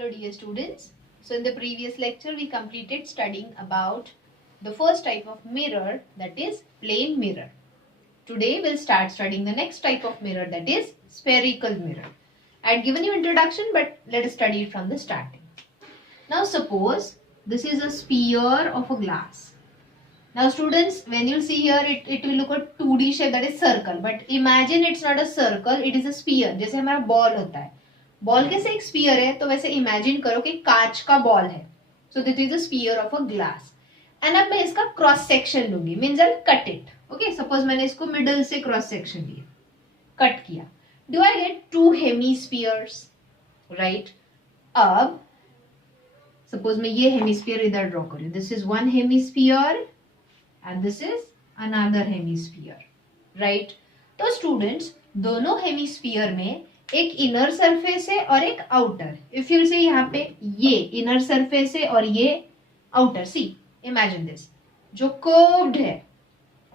Hello dear students. So in the previous lecture we completed studying about the first type of mirror, that is plane mirror. Today we'll start studying the next type of mirror, that is spherical mirror. I had given you introduction, but let us study it from the starting. Now suppose this is a sphere of a glass. Now students, when you see here it will look a 2D shape, that is circle, but imagine it's not a circle, it is a sphere. जैसे हमारा ball होता है, ball कैसे एक spear है, तो वैसे imagine करो कि कांच का बॉल है. So this is the sphere of a glass. And अब मैं इसका क्रॉस सेक्शन लूंगी, means I cut it. Okay, suppose मैंने इसको मिडल से क्रॉस सेक्शन लिया, कट किया. Do I get two hemispheres, right? अब सपोज मैं ये हेमीस्फीयर इधर ड्रॉ करूं. This is one hemisphere and this is another hemisphere, right? तो स्टूडेंट्स, दोनों हेमीस्फीयर में एक इनर सरफेस है और एक आउटर. इफ यू से यहाँ पे ये इनर सरफेस है और ये आउटर. सी इमेजिन दिस, जो कर्व्ड है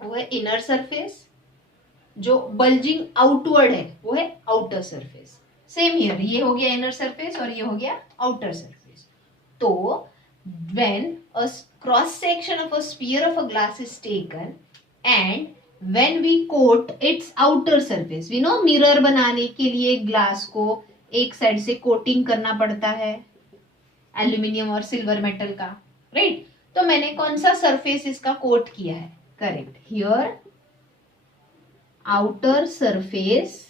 वो है इनर सरफेस, जो बल्जिंग आउटवर्ड है वो है आउटर सरफेस. सेम हियर, ये हो गया इनर सरफेस और ये हो गया आउटर सरफेस. तो when a cross section of a sphere of a glass is taken and when we coat its outer surface, we know mirror बनाने के लिए ग्लास को एक साइड से कोटिंग करना पड़ता है एल्यूमिनियम और सिल्वर मेटल का, राइट? तो मैंने कौन सा सरफेस इसका कोट किया है? Correct, here outer surface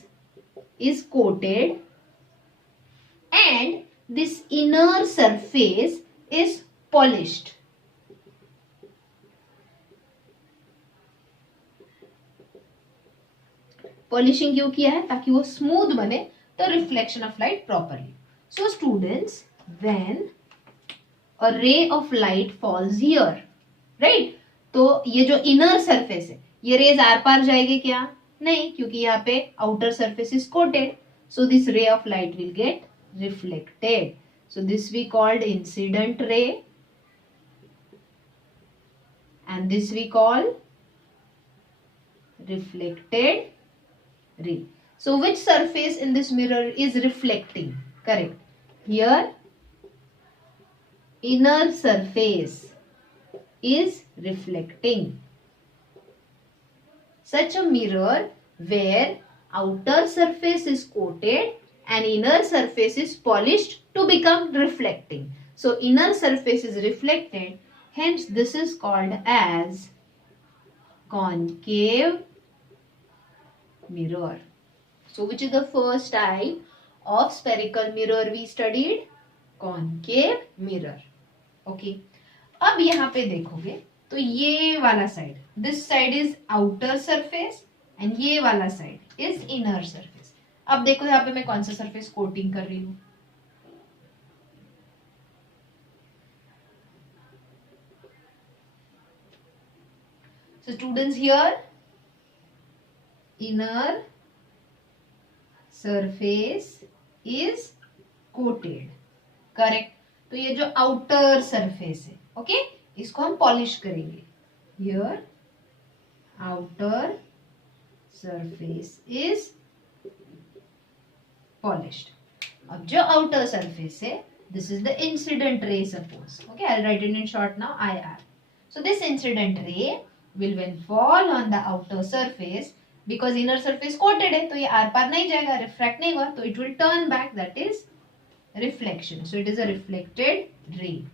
is coated and this inner surface is polished. Polishing क्यों किया है? ताकि वो स्मूथ बने, तो reflection of light properly. So students, when a रे of light falls here, right? तो ये जो इनर सरफेस है, ये रेज आर पार जाएगी क्या? नहीं, क्योंकि यहाँ पे outer surface is coated. So this ray of light will get reflected. So this we called incident ray and this we call reflected ray. So which surface in this mirror is reflecting? Correct. Here inner surface is reflecting. Such a mirror where outer surface is coated and inner surface is polished to become reflecting. So inner surface is reflected, hence this is called as concave mirror. So which is the first type of spherical mirror we studied? Concave mirror. Okay. अब यहाँ पे देखोगे तो ये वाला side, this side is outer surface and ये वाला side is inner surface. अब देखो यहाँ पे मैं कौन सा सरफेस कोटिंग कर रही हूँ. So students, here inner surface is coated, correct? तो ये जो outer surface है, okay, इसको हम polish करेंगे. Here outer surface is polished. अब जो outer surface है, this is the incident ray, suppose. Okay, I'll write it in short now, IR. So this incident ray will when fall on the outer surface, because inner surface coated है, तो ये are पार नहीं जाएगा, refract नहीं हुआ, तो it will turn back, that is reflection. So it is a reflected ray.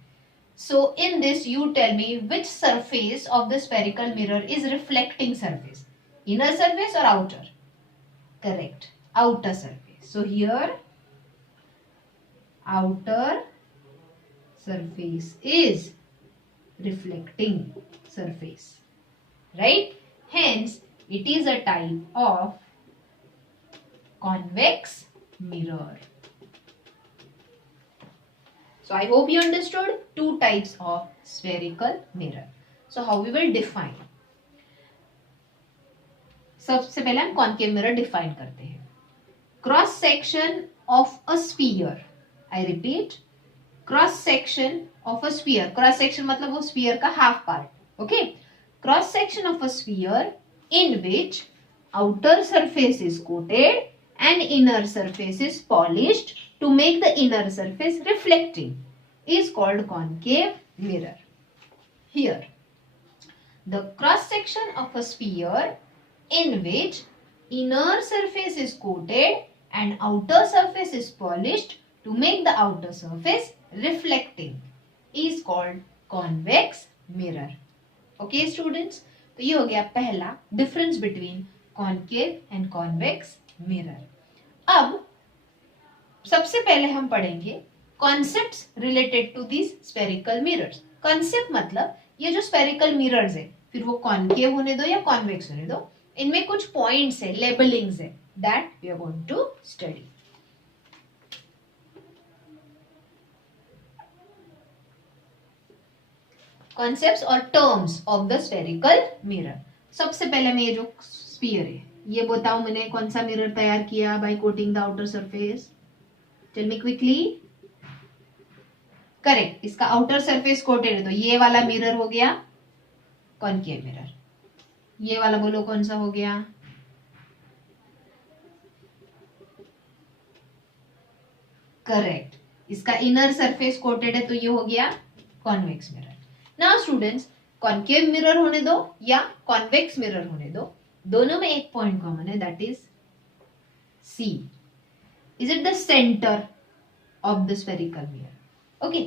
So in this, you tell me which surface of the spherical mirror is reflecting surface, inner surface or outer? Correct, outer surface. So here outer surface is reflecting surface, right? Hence it is a type of convex mirror. So I hope you understood two types of spherical mirror. So how we will define? सबसे पहले हम concave mirror define करते हैं. Cross section of a sphere. I repeat, cross section of a sphere. Cross section मतलब वो sphere का half part. Okay? Cross section of a sphere in which outer surface is coated and inner surface is polished to make the inner surface reflecting is called concave mirror. Here, the cross section of a sphere in which inner surface is coated and outer surface is polished to make the outer surface reflecting is called convex mirror. Okay students, तो ये हो गया पहला difference between concave and convex mirror. अब सबसे पहले हम पढ़ेंगे concepts related to this spherical mirrors. Concept मतलब ये जो स्फेरिकल मिरर्स है, फिर वो कॉन्केव होने दो या कॉन्वेक्स होने दो, इनमें कुछ पॉइंट्स है, लेबलिंग्स है, that we are going to study. Concepts और terms of the spherical mirror. सबसे पहले मैं ये जो स्फीयर है ये बताओ मैंने कौन सा मिरर तैयार किया by coating the outer surface. Tell me quickly. Correct, इसका आउटर सरफेस कोटेड है तो ये वाला मिरर हो गया कॉन्केव मिरर. ये वाला बोलो कौन सा हो गया? करेक्ट, इसका इनर सरफेस कोटेड है तो ये हो गया convex mirror. Now students, concave mirror होने दो या कॉन्वेक्स मिरर होने दो, दोनों में एक पॉइंट कॉमन है, that is C. Is it the centre of the spherical mirror? Okay,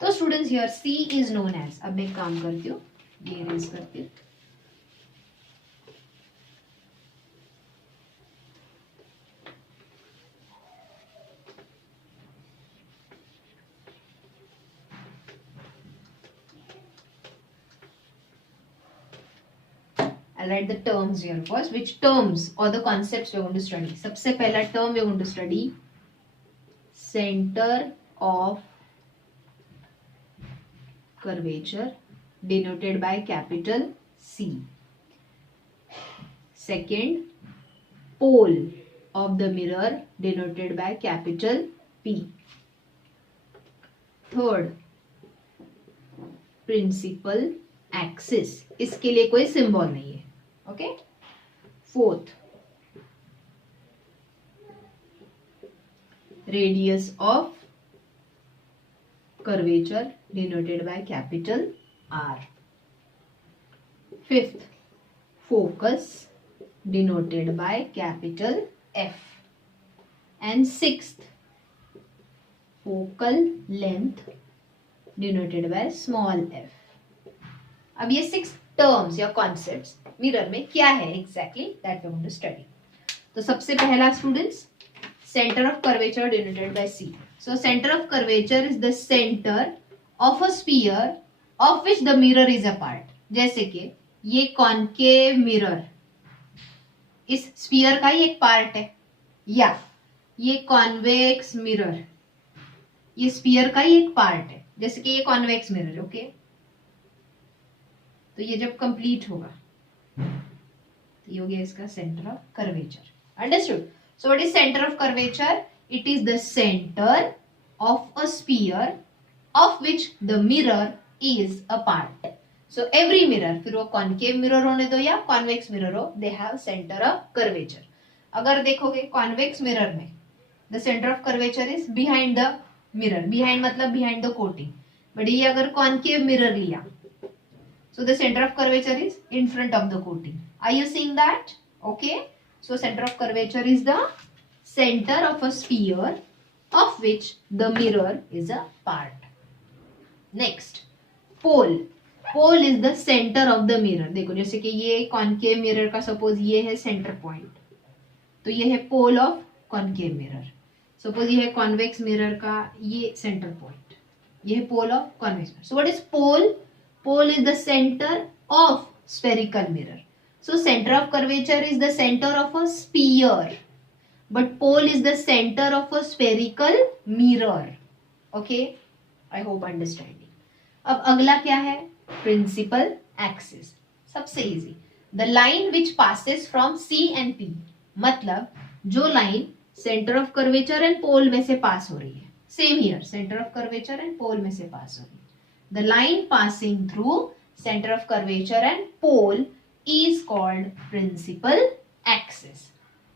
तो students here C is known as, अब मैं काम करती हूँ, ये इरेज करती हूँ. I'll write the terms here first. Which terms or the concepts we are going to study? सबसे पहला term we are going to study center of curvature denoted by capital C. Second, pole of the mirror denoted by capital P. Third, principal axis. इसके लिए कोई symbol नहीं है. Okay. Fourth, radius of curvature denoted by capital R. Fifth, focus denoted by capital F. And sixth, focal length denoted by small f. अब ये 6 terms या concepts mirror में क्या है exactly, that we going to study. तो सबसे पहला students, centre of curvature denoted by C. So centre of curvature is the centre of a sphere of which the mirror is a part. जैसे कि ये concave mirror इस sphere का ही एक part है, या ये कॉन्वेक्स मिरर ये स्फीयर का ही एक पार्ट है, जैसे कि ये कॉन्वेक्स मिरर. ओके, तो ये जब कंप्लीट होगा तो ये हो गया इसका centre of curvature. Understood? So what is centre of curvature? It is the centre of a sphere of which the mirror is a part. So every mirror, फिर वो कॉन्केव मिरर होने दो या कॉन्वेक्स मिरर हो, they have centre of curvature. अगर देखोगे convex mirror में the centre of curvature is behind the mirror. Behind मतलब बिहाइंड द कोटिंग. बट ये अगर कॉन्केव मिरर लिया, so the center of curvature is in front of the coating. Are you seeing that? Okay, so center of curvature is the center of a sphere of which the mirror is a part. Next, pole. Pole is the center of the mirror. देखो जैसे कि ये concave mirror का suppose ये है center point, तो ये है pole of concave mirror. Suppose ये है convex mirror का ये center point, ये है pole of convex mirror. So what is pole? Pole is the center of spherical mirror. So center of curvature is the center of a sphere, but pole is the center of a spherical mirror. Okay, I hope understanding. अब अगला क्या है? Principal axis. सबसे easy. The line which passes from C and P. मतलब जो line centre of curvature and pole में से pass हो रही है. Same here, centre of curvature and pole में से पास हो रही है. The line passing through center of curvature and pole is called principal axis.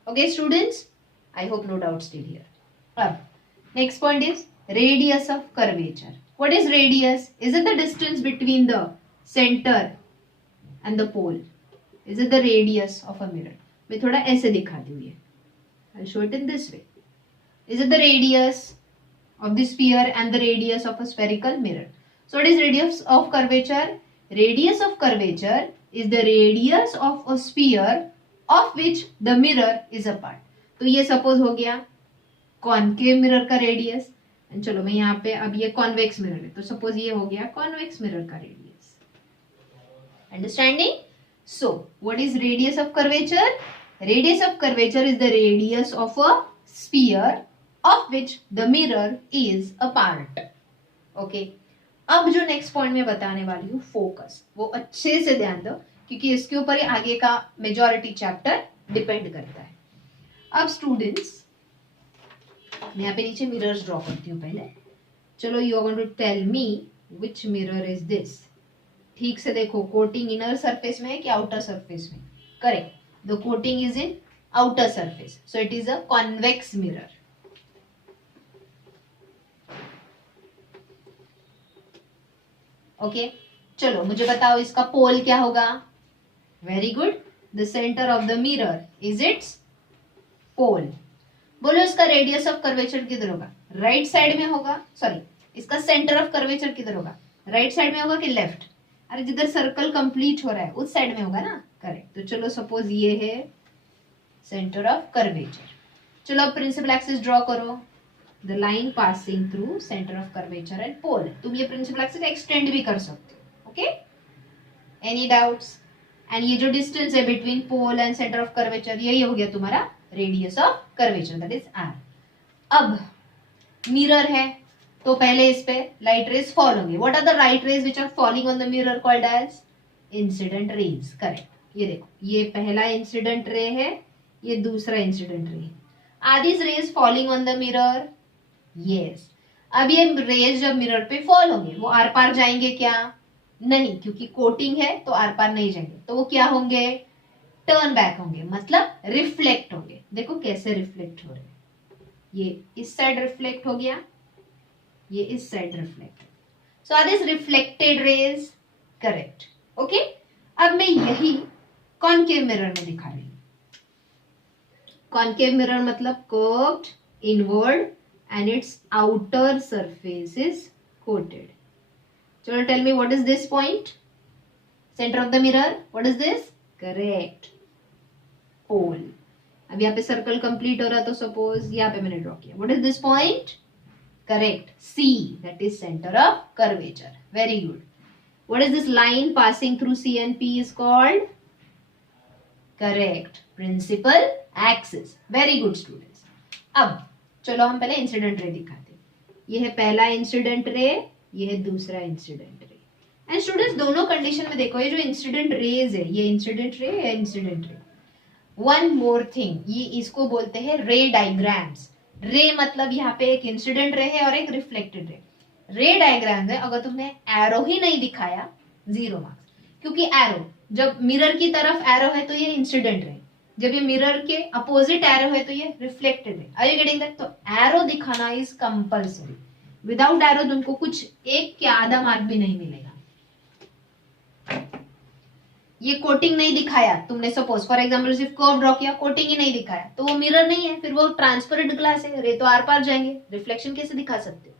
Okay students, I hope no doubt still here. अब Next point is radius of curvature. What is radius? Is it the distance between the center and the pole? Is it the radius of a mirror? मैं थोड़ा ऐसे दिखाती हूँ ये. I'll show it in this way. Is it the radius of the sphere and the radius of a spherical mirror? So what is radius of curvature? Radius of curvature is the radius of a sphere of which the mirror is a part. तो ये suppose हो गया concave mirror का radius. चलो मैं यहाँ पे अब ये कॉन्वेक्स मिरर है तो सपोज ये हो गया कॉन्वेक्स मिरर का radius. Understanding? So what is radius of curvature? Radius of curvature is the radius of a sphere of which the mirror is a part. Okay, अब जो नेक्स्ट पॉइंट में बताने वाली हूँ फोकस, वो अच्छे से ध्यान दो क्योंकि इसके ऊपर ही आगे का मेजॉरिटी चैप्टर डिपेंड करता है. अब स्टूडेंट्स मैं यहाँ पे नीचे मिरर्स ड्रॉ करती हूँ पहले. चलो you are going to tell me which mirror is this. ठीक से देखो, कोटिंग इनर सरफेस में है कि आउटर सरफेस में? Correct, the coating is in outer surface, so it is a convex mirror. Okay, चलो मुझे बताओ इसका पोल क्या होगा? Very good, the centre of the mirror is its pole. बोलो इसका रेडियस ऑफ कर्वेचर किधर होगा? राइट साइड में होगा. सॉरी, इसका सेंटर ऑफ कर्वेचर किधर होगा? राइट साइड में होगा कि लेफ्ट? अरे जिधर सर्कल कंप्लीट हो रहा है उस साइड में होगा ना. करेक्ट. तो चलो सपोज ये है सेंटर ऑफ कर्वेचर. चलो अब प्रिंसिपल एक्सिस ड्रॉ करो. The line passing through centre of curvature and pole. तुम ये प्रिंसिपल एक्सिस एक्सटेंड भी कर सकते हो. Okay, any doubts? एंड ये जो डिस्टेंस है between pole and centre of curvature, यही हो गया तुम्हारा radius of curvature, that is R. अब मिरर है तो पहले इस पे लाइट रेज फॉल होंगे. What are the light rays which are falling on the mirror called as incident rays. Correct. ये देखो, ये पहला इंसिडेंट रे है, ये दूसरा incident ray. Are these rays falling on the mirror? Yes. अब ये रेज जब मिरर पे फॉल होंगे वो आर पार जाएंगे क्या? नहीं, क्योंकि कोटिंग है तो आर पार नहीं जाएंगे. तो वो क्या होंगे? टर्न बैक होंगे, मतलब रिफ्लेक्ट होंगे. देखो कैसे रिफ्लेक्ट हो रहे हैं. ये इस साइड रिफ्लेक्ट हो गया, ये इस side reflect. So are this reflected rays. Correct. Okay, अब मैं यही कॉनकेव मिरर में दिखा रही हूं. कॉनकेव मिरर मतलब curved inward and its outer surface is coated. चलो tell me what is this point? Centre of the mirror. What is this? Correct, pole. अब यहाँ पे सर्कल कंप्लीट हो रहा तो सपोज यहाँ पे मैंने ड्रॉ किया. What is this point? Correct, C, that is centre of curvature. Very good. What is this line passing through C and P is called? Correct, principal axis. Very good students. अब चलो हम पहले incident ray दिखाते हैं. ये है पहला incident ray, ये है दूसरा इंसिडेंट रे. एंड स्टूडेंट्स दोनों कंडीशन में देखो, ये जो इंसिडेंट रेज है ये इंसिडेंट रे है, incident ray. One more thing, ये इसको बोलते हैं रे डायग्राम्स. रे मतलब यहाँ पे एक इंसिडेंट रे है और एक रिफ्लेक्टेड रे. रे डायग्राम है, अगर तुमने एरो ही नहीं दिखाया 0 मार्क्स. क्योंकि एरो, जब मिरर की तरफ एरो है तो ये इंसिडेंट रे, जब ये मिरर के अपोजिट एरो है तो ये रिफ्लेक्टेड है. Are you getting that? तो एरो दिखाना इज कंपल्सरी. विदाउट एरो तुमको कुछ एक के आधा मार्क भी नहीं मिलेगा. ये कोटिंग नहीं दिखाया तुमने, सपोज फॉर एग्जांपल सिर्फ कर्व ड्रॉ किया, कोटिंग ही नहीं दिखाया, तो वो मिरर नहीं है, फिर वो ट्रांसपेरेंट ग्लास है, रे तो आर पार जाएंगे, रिफ्लेक्शन कैसे दिखा सकते हो?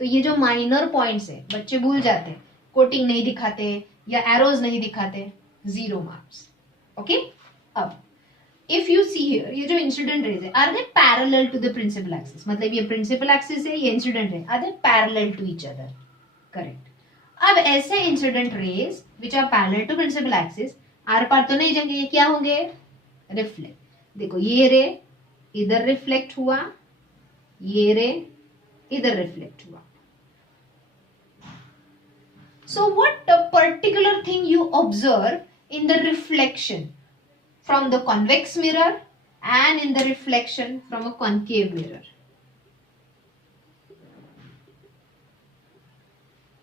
तो ये जो माइनर पॉइंट्स है बच्चे भूल जाते हैं, कोटिंग नहीं दिखाते या एरोज नहीं दिखाते, 0 मार्क्स. ओके. अब इफ यू सी हियर, ये जो इंसिडेंट रेज है, are they parallel to the principal axis? मतलब ये प्रिंसिपल एक्सिस है, ये इंसिडेंट है, are they parallel to each other? Correct. अब ऐसे incident rays which are parallel to principal axis are पार तो नहीं जाएंगे, ये क्या होंगे? रिफ्लेक्ट. देखो ये रे इधर रिफ्लेक्ट हुआ, ये रे इधर रिफ्लेक्ट हुआ. So what a particular thing you observe in the reflection from the convex mirror and in the reflection from a concave mirror?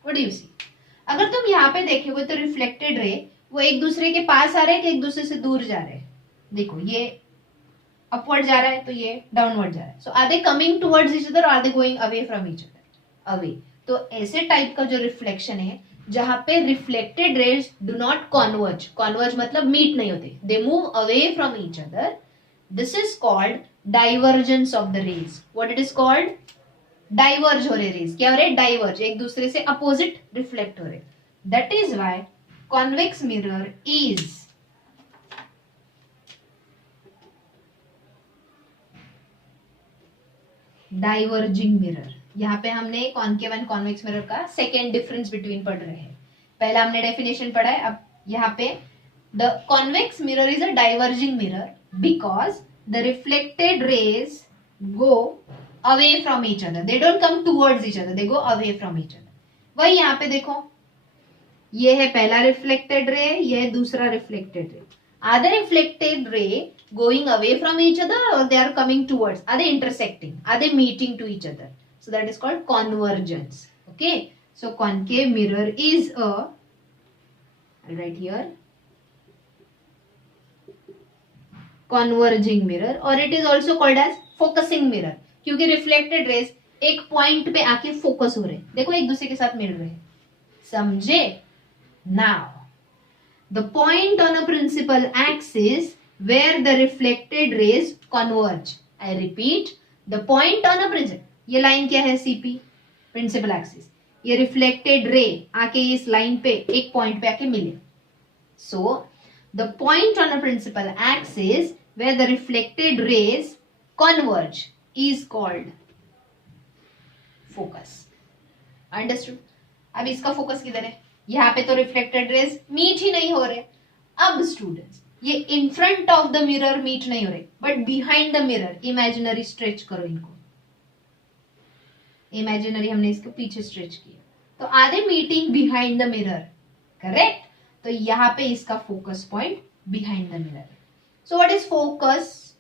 What do you see? अगर तुम यहाँ पे देखोगे तो रिफ्लेक्टेड रे वो एक दूसरे के पास आ रहे हैं कि एक दूसरे से दूर जा रहे हैं? देखो ये अपवर्ड जा रहा है तो ये डाउनवर्ड जा रहा है. So are they coming towards each other, are they going away from each other? Away. तो ऐसे टाइप का जो रिफ्लेक्शन है जहां पे reflected rays do not converge, converge मतलब मीट नहीं होते, they move away from each other, this is called divergence of the rays. What it is called? Diverge हो रहे रेज. क्या हो रहे? डाइवर्ज, एक दूसरे से अपोजिट रिफ्लेक्ट हो रहे. That is why convex mirror is diverging mirror. यहाँ पे हमने कॉन्केव एंड कॉन्वेक्स मिरर का सेकेंड डिफरेंस बिटवीन पढ़ रहे हैं. पहला हमने डेफिनेशन पढ़ा है. अब यहाँ पे the convex mirror is a diverging mirror because the reflected rays go away from each other, they don't come towards each other, they go away from each other. वही यहाँ पे देखो, ये है पहला रिफ्लेक्टेड रे, ये है दूसरा reflected ray. Are the reflected ray going away from each other or they are coming towards? Are they intersecting? Are they meeting to each other? So that is called convergence. Okay, so concave mirror is a, I'll write here, converging mirror, or it is also called as focusing mirror, क्योंकि reflected raise एक point पे आके focus हो रहे हैं. देखो एक दूसरे के साथ मिल रहे हैं. समझे? Now the point on a principal axis where the reflected rays converge. I repeat, the point on a principal, ये लाइन क्या है? CP, principal axis. ये reflected ray आके इस लाइन पे एक पॉइंट पे आके मिले. So the point on a principal axis where the reflected rays converge is called focus. Understood? अब इसका फोकस किधर है? यहाँ पे तो रिफ्लेक्टेड रेज मीट ही नहीं हो रहे. अब स्टूडेंट्स, ये in front of the mirror meet नहीं हो रहे, but behind the mirror imaginary stretch करो इनको. इमेजिनरी हमने इसको पीछे स्ट्रेच किया, तो are they meeting behind the mirror? Correct. तो यहाँ पे इसका focus point behind the mirror. So what is focus?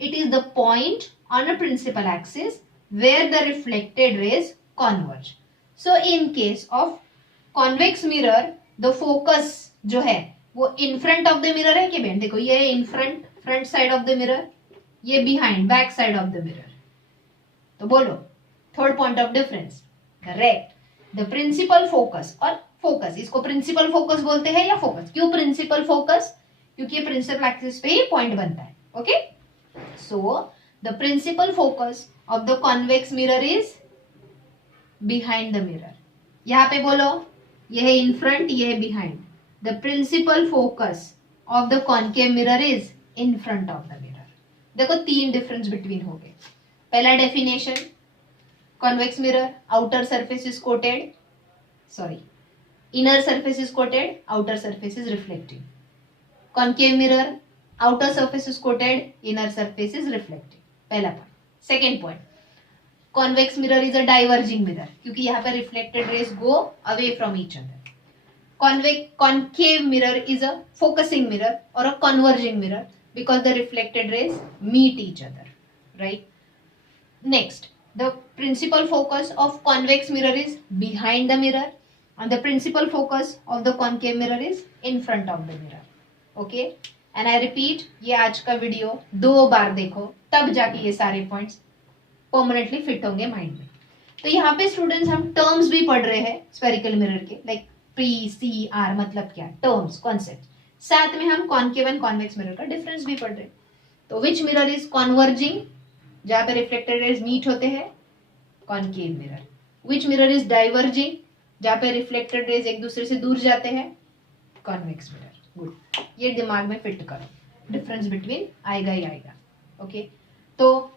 It is the point on a principal axis where the reflected rays converge. So in case of convex mirror the focus जो है वो in front of the mirror है कि बेन? देखो ये in front, front side of the mirror, ये behind, back side of the mirror. तो बोलो third point of difference. Correct. The principal focus और फोकस, इसको प्रिंसिपल फोकस बोलते हैं या फोकस. क्यों प्रिंसिपल फोकस? क्योंकि ये प्रिंसिपल एक्सिस पे ही पॉइंट बनता है. Okay, so the principal focus of the convex mirror is behind the mirror. यहां पे बोलो, ये है इन फ्रंट, ये है behind. The principal focus of the concave mirror is in front of the mirror. देखो तीन डिफरेंस बिटवीन हो गए. पहला definition, convex mirror outer surface is coated, sorry inner surface is coated, outer surface is reflecting. Concave mirror outer surface is coated, inner surface is reflecting. पहला point. Second point, convex mirror is a diverging mirror, क्योंकि यहाँ पे reflected rays go away from each other. concave mirror is a focusing mirror or a converging mirror because the reflected rays meet each other, right? Next, the principal focus of convex mirror is behind the mirror and the principal focus of the concave mirror is in front of the mirror. Okay, and I repeat, ये आज का video 2 बार देखो, तब जाके ये सारे points permanently fit होंगे mind में. तो यहाँ पे स्टूडेंट्स हम टर्म्स भी पढ़ रहे हैं स्फेरिकल मिरर के, लाइक PCR मतलब क्या, टर्म्स, कॉन्सेप्ट. साथ में हम कॉन्केव एंड कॉन्वेक्स मिरर का डिफरेंस भी पढ़ रहे हैं. तो विच मिरर इज कॉन्वर्जिंग, जहां पे रिफ्लेक्टेड रेज मीट होते हैं, concave mirror. Which mirror is diverging, जहां पे रिफ्लेक्टेड रेज एक दूसरे से दूर जाते हैं, कॉन्वेक्स मिरर. गुड, ये दिमाग में फिट करो, डिफरेंस बिटवीन आएगा ही आएगा. ओके, तो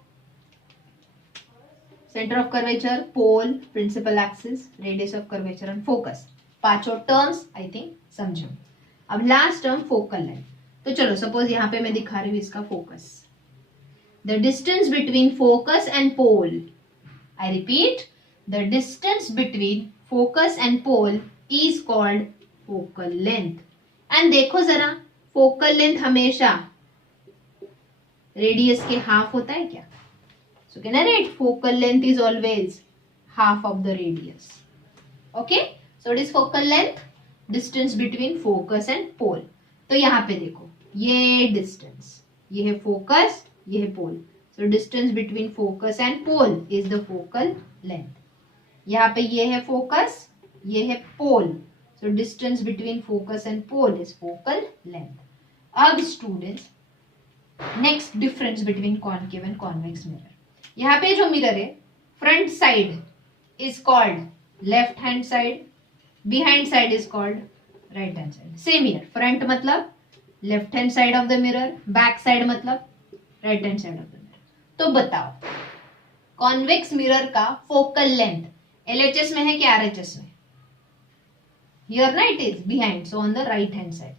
centre of curvature, pole, principal axis, radius of curvature and focus, पांचों टर्म्स आई थिंक समझो. अब लास्ट टर्म फोकल लेंथ. तो चलो सपोज यहाँ पे मैं दिखा रही हूँ इसका focus. The distance between focus and pole, I repeat, the distance between focus and pole is called focal length. And देखो जरा, फोकल लेंथ हमेशा रेडियस के हाफ होता है क्या? So can I write focal length is always half of the radius. Okay, so it is focal length, distance between focus and pole. तो यहाँ पे देखो, ये distance, ये है focus ये है pole. So distance between focus and pole is the focal length. यहाँ पे ये है फोकस, ये है pole. So distance between focus and pole is focal length. अब students, next difference between concave and convex mirror. यहाँ पे जो मिरर है, front side is called left hand side, behind side is called right hand side. Same here, front मतलब left hand side of the mirror, back side मतलब right hand side of the mirror. तो बताओ, convex mirror का focal length LHS में है कि RHS में? Here ना it is behind, so on the right hand side.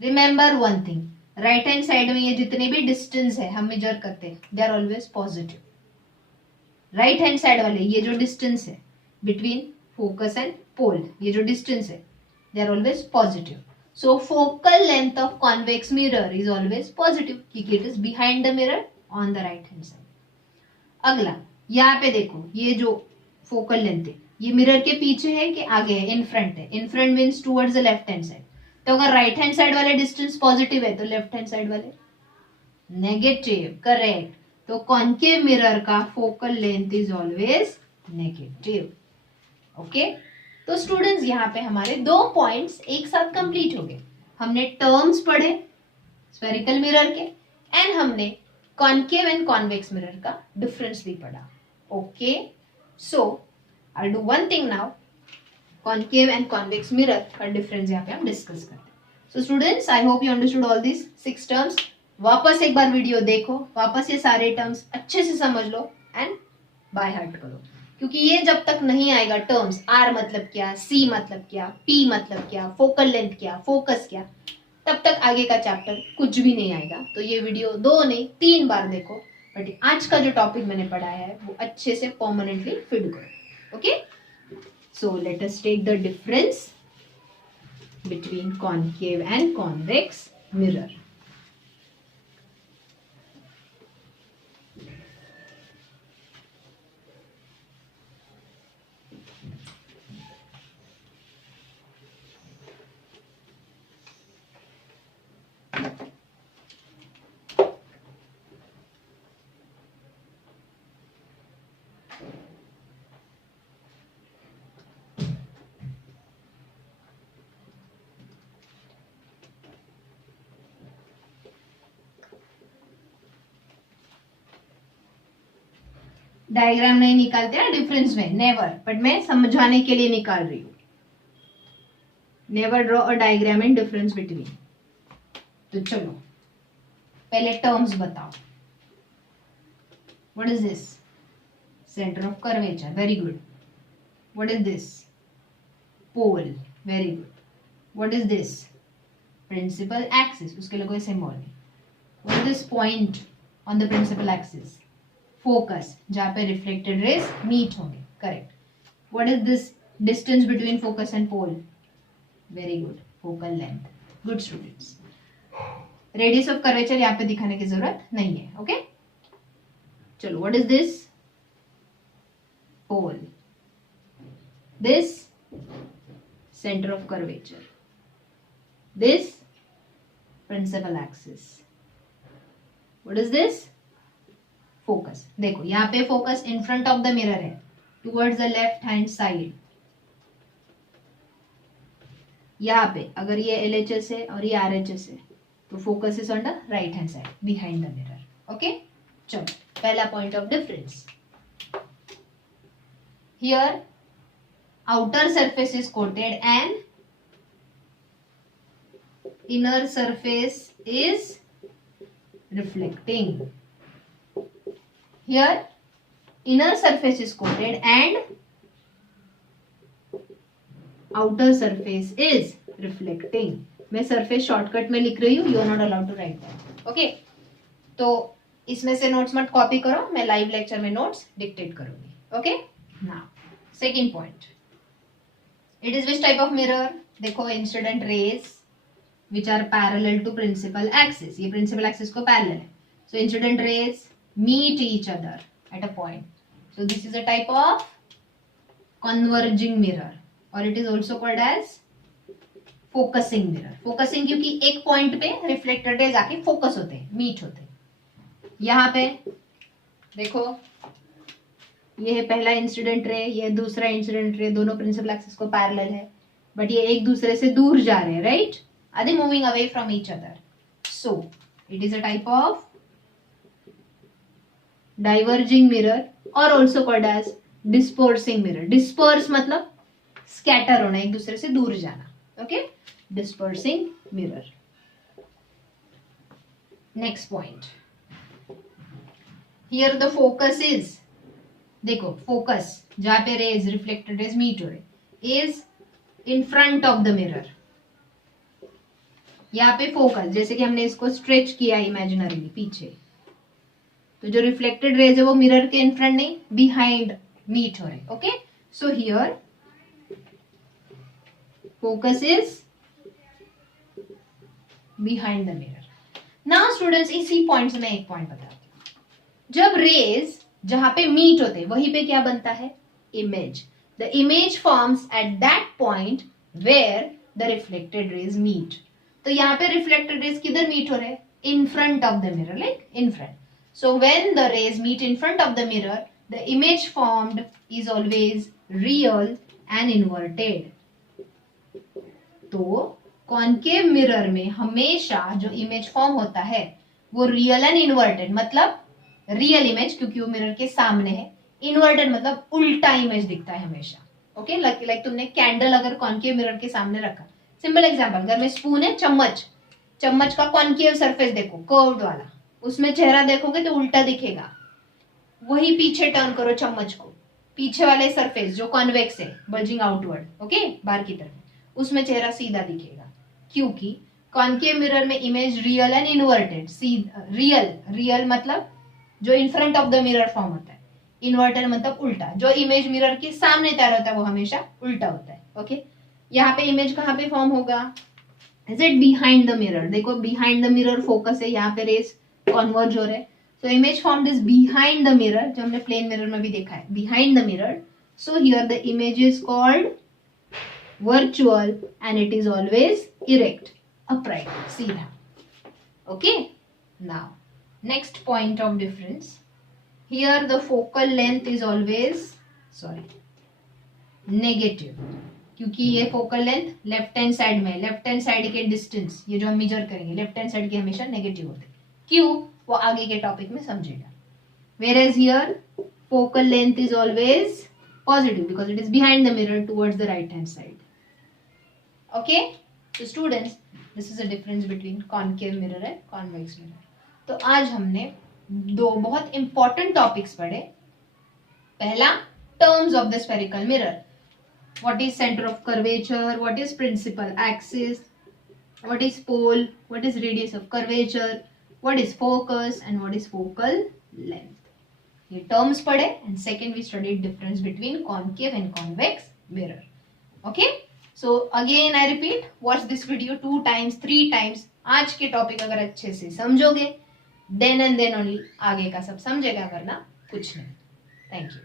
Remember one thing, right hand side में ये जितने भी डिस्टेंस है हम मेजर करते हैं, they are always positive. Right hand side वाले ये जो डिस्टेंस है बिटवीन फोकस एंड पोल, ये जो डिस्टेंस है, they are always positive. So focal length of convex mirror is always positive क्योंकि it is behind the mirror on the right hand side. अगला, यहाँ पे देखो, ये जो फोकल लेंथ है ये मिरर के पीछे है कि आगे है? इन फ्रंट है. In front means towards the left hand side. तो अगर राइट हैंड साइड वाले डिस्टेंस पॉजिटिव है तो लेफ्ट हैंड साइड वाले नेगेटिव. करेक्ट. तो कॉन्केव मिरर का focal length is always negative. Okay. तो स्टूडेंट्स, यहाँ पे हमारे 2 पॉइंट्स एक साथ कंप्लीट हो गए. हमने टर्म्स पढ़े स्फेरिकल मिरर के एंड हमने कॉन्केव एंड कॉन्वेक्स मिरर का डिफरेंस भी पढ़ा. Okay. So I do one thing now, concave and convex mirror का डिफरेंस यहाँ पे हम डिस्कस करते हैं. So students, I hope you understood all this 6 terms. वापस एक बार वीडियो देखो, वापस ये सारे टर्म्स अच्छे से समझ लो एंड बाय हार्ट करो, क्योंकि ये जब तक नहीं आएगा टर्म्स, R मतलब क्या, C मतलब क्या, P मतलब क्या, फोकल लेंथ क्या, फोकस क्या, तब तक आगे का चैप्टर कुछ भी नहीं आएगा. तो ये वीडियो 2 नहीं 3 बार देखो, बट आज का जो टॉपिक मैंने पढ़ाया है वो अच्छे से परमानेंटली फीड करो. Okay. So let us take the difference between concave and convex mirror. Diagram नहीं निकालते ना डिफरेंस में, नेवर, बट मैं समझाने के लिए निकाल रही हूं. Never draw a diagram in difference between. तो चलो पहले टर्म्स बताओ. What is this? Centre of curvature. Very good. What is this? Pole. Very good. What is this? Principal axis. उसके लिए कोई सिंबल नहीं. What is this point on the principal axis? Focus, जहां पे रिफ्लेक्टेड रेज मीट होंगे. Correct. What is this distance between focus and pole? Very good. Focal length. Good students. Radius of curvature यहाँ पे दिखाने की जरूरत नहीं है. ओके. चलो, what is this? Pole. This centre of curvature. This principal axis. What is this? Focus. देखो यहाँ पे focus in front of the mirror है, towards the left hand side. यहाँ पे अगर ये LHS है और ये RHS है तो focus is on the right hand side behind the mirror. Okay. चलो, पहला point of difference. Here outer surface is coated and inner surface is reflecting. Here inner surface is coated and outer surface is reflecting. मैं surface shortcut में लिख रही हूँ, you are not allowed to write that. Okay? तो इसमें से notes मत copy करो, मैं लाइव लेक्चर में नोट्स डिक्टेट करूंगी. Okay. Now second point. It is which type of mirror? देखो, incident rays which are parallel to principal axis. ये प्रिंसिपल एक्सिस को पैरेलल है. So incident rays meet each other at a point. So this is a type of converging mirror or it is also called as focusing mirror. Focusing क्योंकि एक point पे reflected raise आके focus होते हैं, meet होते हैं. यहाँ पे देखो, ये है पहला इंसिडेंट रे, ये दूसरा इंसिडेंट रे, दोनों प्रिंसिपल एक्सिस को पैरेलल है, बट ये एक दूसरे से दूर जा रहे हैं, right? Are they moving away from each other? So it is a type of diverging mirror और also called as dispersing mirror. Disperse मतलब स्कैटर होना, एक दूसरे से दूर जाना. Okay, dispersing mirror. Next point, here the focus is, देखो focus जहां पे रेज, रिफ्लेक्टेड रेज मीट हो रहे, is in front of the mirror. यहाँ पे फोकस, जैसे कि हमने इसको स्ट्रेच किया इमेजिनरीली पीछे, तो जो रिफ्लेक्टेड रेज है वो मिरर के इन फ्रंट नहीं, बिहाइंड मीट हो रहे. Okay, so here focus is behind the mirror. Now students, इसी पॉइंट से मैं एक पॉइंट बताती हूँ. जब रेज जहां पे मीट होते वहीं पे क्या बनता है? Image. The image forms at that point where the reflected rays meet. तो यहाँ पे रिफ्लेक्टेड रेज किधर मीट हो रहे? In front of the mirror, like in front. So when the rays meet in front of the mirror, the image formed is always real and inverted. तो concave mirror में हमेशा जो image form होता है वो real and inverted, मतलब real image क्योंकि वो मिरर के सामने है, इन्वर्टेड मतलब उल्टा इमेज दिखता है हमेशा. ओके, लाइक तुमने कैंडल अगर कॉन्केव मिरर के सामने रखा, सिंपल एग्जांपल, घर में स्पून है, चम्मच, चम्मच का कॉन्केव सरफेस देखो, कर्व्ड वाला, उसमें चेहरा देखोगे तो उल्टा दिखेगा. वही पीछे टर्न करो चम्मच को, पीछे वाले सरफेस जो कॉन्वेक्स है, बल्जिंग आउटवर्ड, ओके, बाहर की तरफ, उसमें चेहरा सीधा दिखेगा. क्योंकि कॉन्केव मिरर में image real and inverted. Real मतलब जो इन front of the mirror form होता है, इन्वर्टेड मतलब उल्टा. जो इमेज मिरर के सामने तैयार होता है वो हमेशा उल्टा होता है. ओके, यहाँ पे इमेज कहाँ पे फॉर्म होगा? Is it behind the mirror? देखो बिहाइंड द मिरर फोकस है, यहाँ पे रेज कॉन्वर्ज हो रहे हैं, so image formed is behind the mirror, जो हमने प्लेन मिरर में भी देखा है, behind the mirror. So here the image is called virtual and it is always erect, upright, सीधा. Okay, now next point of difference, here the focal length is always negative, क्योंकि ये focal length left hand side में, left hand side के distance ये जो हम major करेंगे left hand side के हमेशा नेगेटिव होते हैं. क्यों? वो आगे के टॉपिक में समझेगा. Whereas here focal length is always positive because it is behind the mirror towards the right hand side. Okay, so students, this is the difference between concave mirror and convex mirror. तो आज हमने दो बहुत important topics पढ़े. पहला, terms of the spherical mirror. What is center of curvature? What is principal axis? What is pole? What is radius of curvature? What is focus and what is focal length? ये terms पढ़े. And second, we studied difference between concave and convex mirror. Okay? So again I repeat, watch this video 2 times, 3 times. आज के topic अगर अच्छे से समझोगे, then and then only आगे का सब समझेगा, करना कुछ नहीं. Thank you.